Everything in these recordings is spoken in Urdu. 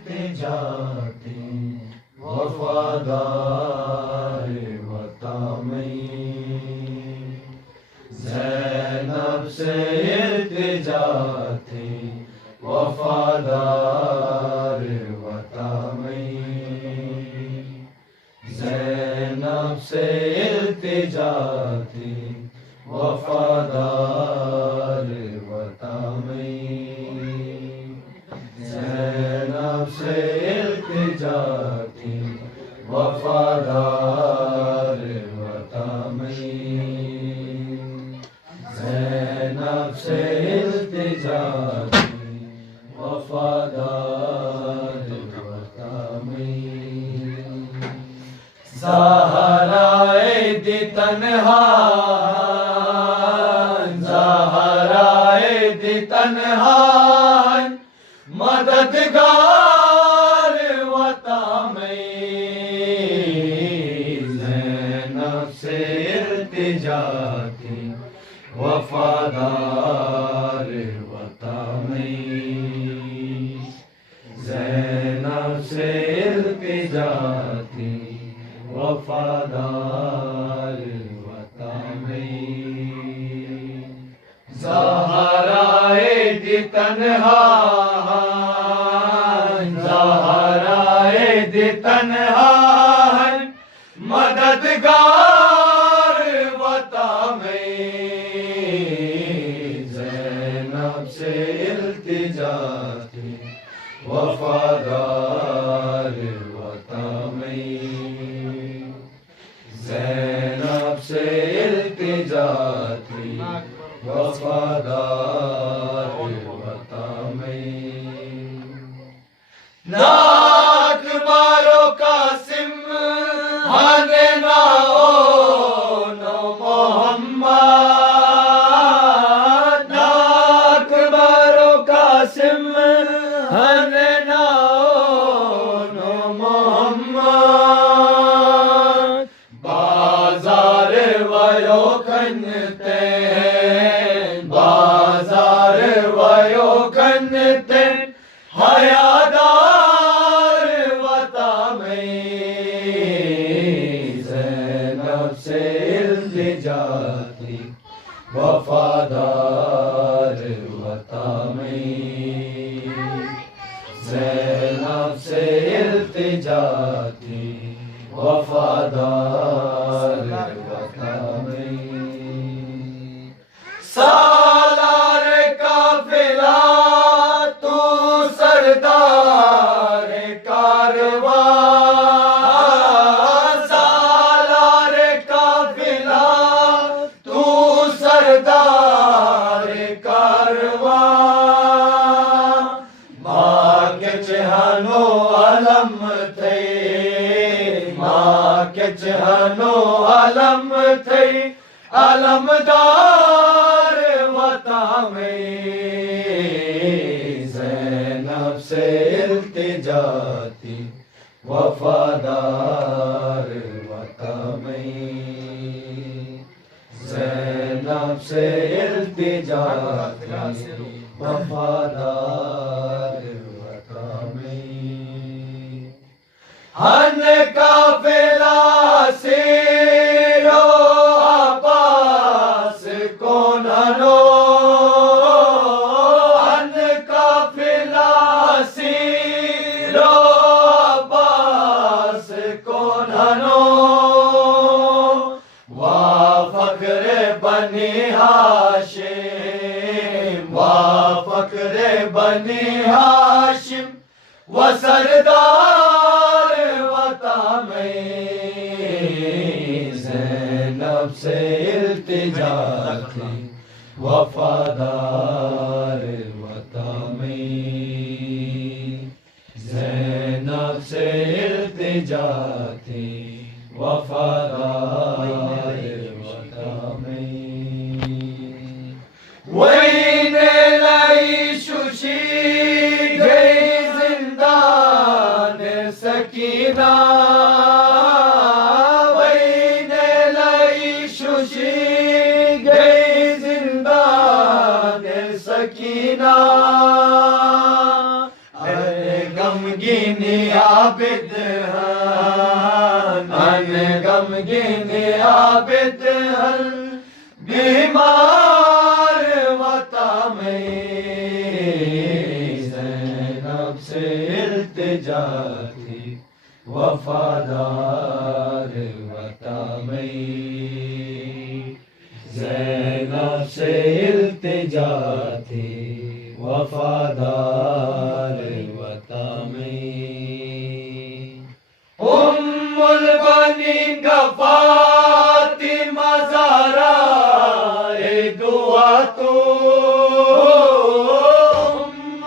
التجا تھی وفادار وطن میں، زینب سے التجا تھی وفادار وطن میں، زینب سے التجا تھی وفادار وطن میں، زینب سے التجا تھی وفادار وطن میں، زینب سے التجا تھی وفادار وطن میں، زہرائے دی تنہا، زہرائے دی تنہا مددگار وطن میں، زینب سے التجا تھی وفادار وطن میں، زینب سے التجا تھی وفادار وطن میں، زہرائے دی تنہا، زہرائے دی تنہا مددگار وطن میں، زینب سے التجا تھی وفادار وطن میں، زینب سے التجا تھی وفادار وطن میں، ناک مارو قاسم ہنے ناؤ نو محمد، ناک مارو قاسم ہنے ناؤ نو محمد، بازار ویو کھنتے بازار ویو کھنتے حیادار وطن میں، زینب سے التجا تھی وفادار وطن میں، زینب سے التجا تھی وفادار وطن میں، سالار قافلہ تو سردار کارواں، سالار قافلہ تو سردار کارواں، ماں کے چہنو علم تھے، ماں کے چہنو علم تھے، علمدار وطن میں، زینب سے التجا تھی وفادار وطن میں، زینب سے التجا تھی وفادار وطن میں، ہن قافلہ سیرو عباس کو ننو، ہن قافلہ سیرو عباس کو ننو، وا فخر بنی ہاشم، وا فخر بنی ہاشم و سردار وطن میں، زینب سے التجا تھی وفادار وطن میں، زینب سے التجا تھی وفادار وطن میں، وین لائی شوشی گئی زندان سکینہ، وین لائی شوشی گئی زندان سکینہ، غمگین عابد ان غمگین عابد بیمار وطا میں زینب سے التجا تھی وفادار وطا میں زینب سے التجا تھی وفادار وطا میں البنین کا فاطمہ زہرا دعا تو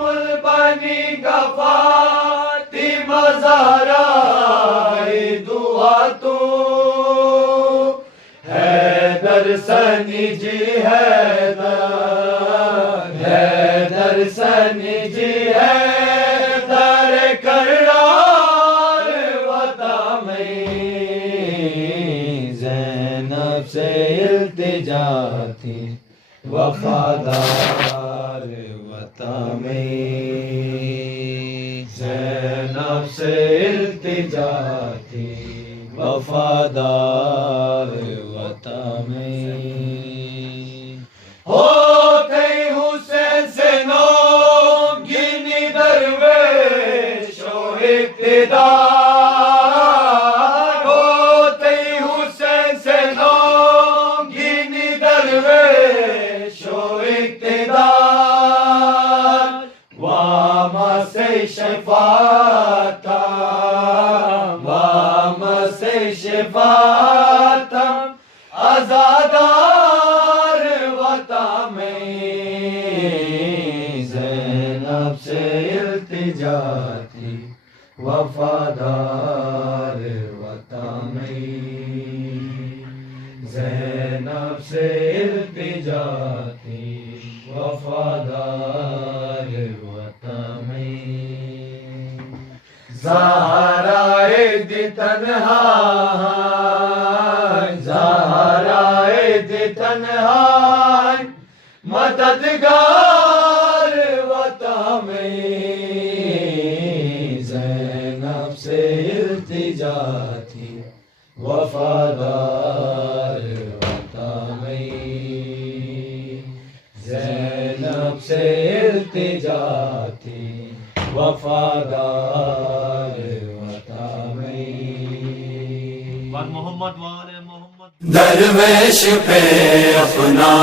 البنین کا فاطمہ زہرا دعا تو حیدر سنی جی حیدر سنی جی حیدر کرار وطا میں زینب سے التجا تھی وفادار وطا میں زینب سے التجا تھی وفادار وطا میں ہوتے حسین سے نو گینی درویش و اقتدار ہوتے حسین سے نو گینی درویش و اقتدار وامہ سے شفاعتا وامہ سے شفاعتا آزادار وطا میں زینب سے التجا تھی وفادار وطا میں زینب سے التجا تھی وفادار وطا میں زہرا دی تنہا تنہا مددگار وطا میں زینب سے التجا تھی وفادار وطا میں زینب سے التجا تھی وفادار وطا میں محمد والے محمد درویش پہ اپنا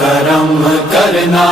کرم کرنا